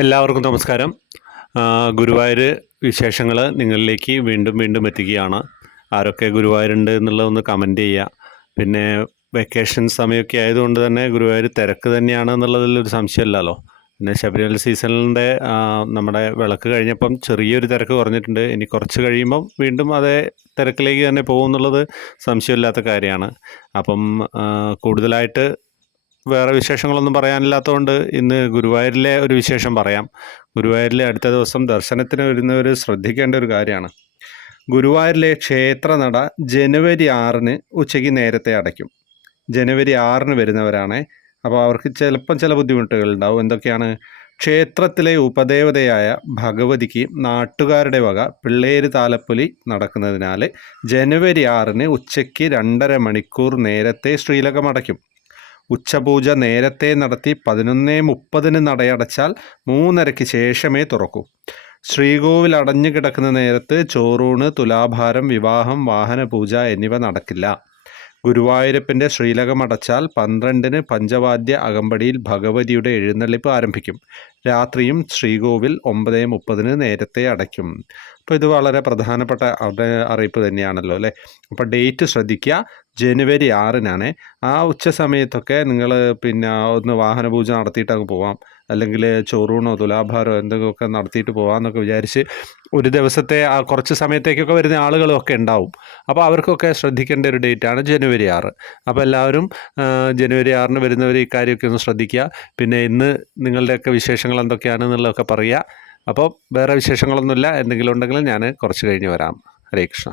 എല്ലാവർക്കും നമസ്കാരം. ഗുരുവായൂർ വിശേഷങ്ങൾ നിങ്ങളിലേക്ക് വീണ്ടും വീണ്ടും എത്തിക്കുകയാണ് ആരൊക്കെ ഗുരുവായൂരുണ്ട് എന്നുള്ളതൊന്ന് കമന്റ് ചെയ്യുക. പിന്നെ വെക്കേഷൻ സമയമൊക്കെ ആയതുകൊണ്ട് തന്നെ ഗുരുവായൂർ തിരക്ക് തന്നെയാണ് എന്നുള്ളതിൽ ഒരു സംശയമില്ലല്ലോ. പിന്നെ ശബരിമല സീസണിന്റെ നമ്മുടെ വിളക്ക് കഴിഞ്ഞപ്പം ചെറിയൊരു തിരക്ക് കുറഞ്ഞിട്ടുണ്ട്. ഇനി കുറച്ച് കഴിയുമ്പം വീണ്ടും അതേ തിരക്കിലേക്ക് തന്നെ പോകും എന്നുള്ളത് സംശയമില്ലാത്ത കാര്യമാണ്. അപ്പം കൂടുതലായിട്ട് വേറെ വിശേഷങ്ങളൊന്നും പറയാനില്ലാത്തതുകൊണ്ട് ഇന്ന് ഗുരുവായൂരിലെ ഒരു വിശേഷം പറയാം. ഗുരുവായൂരിലെ അടുത്ത ദിവസം ദർശനത്തിന് വരുന്നവർ ശ്രദ്ധിക്കേണ്ട ഒരു കാര്യമാണ്. ഗുരുവായൂരിലെ ക്ഷേത്രനട ജനുവരി ആറിന് ഉച്ചയ്ക്ക് നേരത്തെ അടയ്ക്കും. ജനുവരി ആറിന് വരുന്നവരാണ്. അപ്പോൾ അവർക്ക് ചിലപ്പം ചില ബുദ്ധിമുട്ടുകൾ ഉണ്ടാവും എന്തൊക്കെയാണ്? ക്ഷേത്രത്തിലെ ഉപദേവതയായ ഭഗവതിക്ക് നാട്ടുകാരുടെ വക പിള്ളേര് താലപ്പൊലി നടക്കുന്നതിനാൽ ജനുവരി ആറിന് ഉച്ചയ്ക്ക് രണ്ടര മണിക്കൂർ നേരത്തെ ശ്രീലകം അടയ്ക്കും. ഉച്ചപൂജ നേരത്തെ നടത്തി പതിനൊന്ന് മുപ്പതിന് നടയടച്ചാൽ മൂന്നരയ്ക്ക് ശേഷമേ തുറക്കൂ. ശ്രീകോവിൽ അടഞ്ഞു കിടക്കുന്ന നേരത്ത് ചോറൂണ് തുലാഭാരം വിവാഹം വാഹനപൂജ എന്നിവ നടക്കില്ല. ഗുരുവായൂരപ്പന്റെ ശ്രീലകം അടച്ചാൽ പന്ത്രണ്ടിന് പഞ്ചവാദ്യ അകമ്പടിയിൽ ഭഗവതിയുടെ എഴുന്നള്ളിപ്പ് ആരംഭിക്കും. രാത്രിയും ശ്രീകോവിൽ ഒമ്പത് മുപ്പതിന് നേരത്തെ അടയ്ക്കും. അപ്പോൾ ഇത് വളരെ പ്രധാനപ്പെട്ട അറി- അറിയിപ്പ് തന്നെയാണല്ലോ അല്ലേ? അപ്പോൾ ഡേറ്റ് ശ്രദ്ധിക്കുക. ജനുവരി ആറിനാണ്. ആ ഉച്ച സമയത്തൊക്കെ നിങ്ങൾ പിന്നെ ഒന്ന് വാഹനപൂജ നടത്തിയിട്ട് അങ്ങ് പോവാം. അല്ലെങ്കിൽ ചോറൂണോ തുലാഭാരോ എന്തെങ്കിലുമൊക്കെ നടത്തിയിട്ട് പോകാമെന്നൊക്കെ വിചാരിച്ച് ഒരു ദിവസത്തെ ആ കുറച്ച് സമയത്തേക്കൊക്കെ വരുന്ന ആളുകളൊക്കെ ഉണ്ടാവും. അപ്പോൾ അവർക്കൊക്കെ ശ്രദ്ധിക്കേണ്ട ഒരു ഡേറ്റാണ് ജനുവരി ആറ്. അപ്പോൾ എല്ലാവരും ജനുവരി ആറിന് വരുന്നവർ ഈ ഒന്ന് ശ്രദ്ധിക്കുക. പിന്നെ ഇന്ന് നിങ്ങളുടെയൊക്കെ വിശേഷങ്ങൾ എന്തൊക്കെയാണെന്നുള്ളതൊക്കെ പറയുക. അപ്പോൾ വേറെ വിശേഷങ്ങളൊന്നുമില്ല. എന്തെങ്കിലും ഉണ്ടെങ്കിൽ ഞാൻ കുറച്ച് കഴിഞ്ഞ് വരാം. ഹരേ കൃഷ്ണ.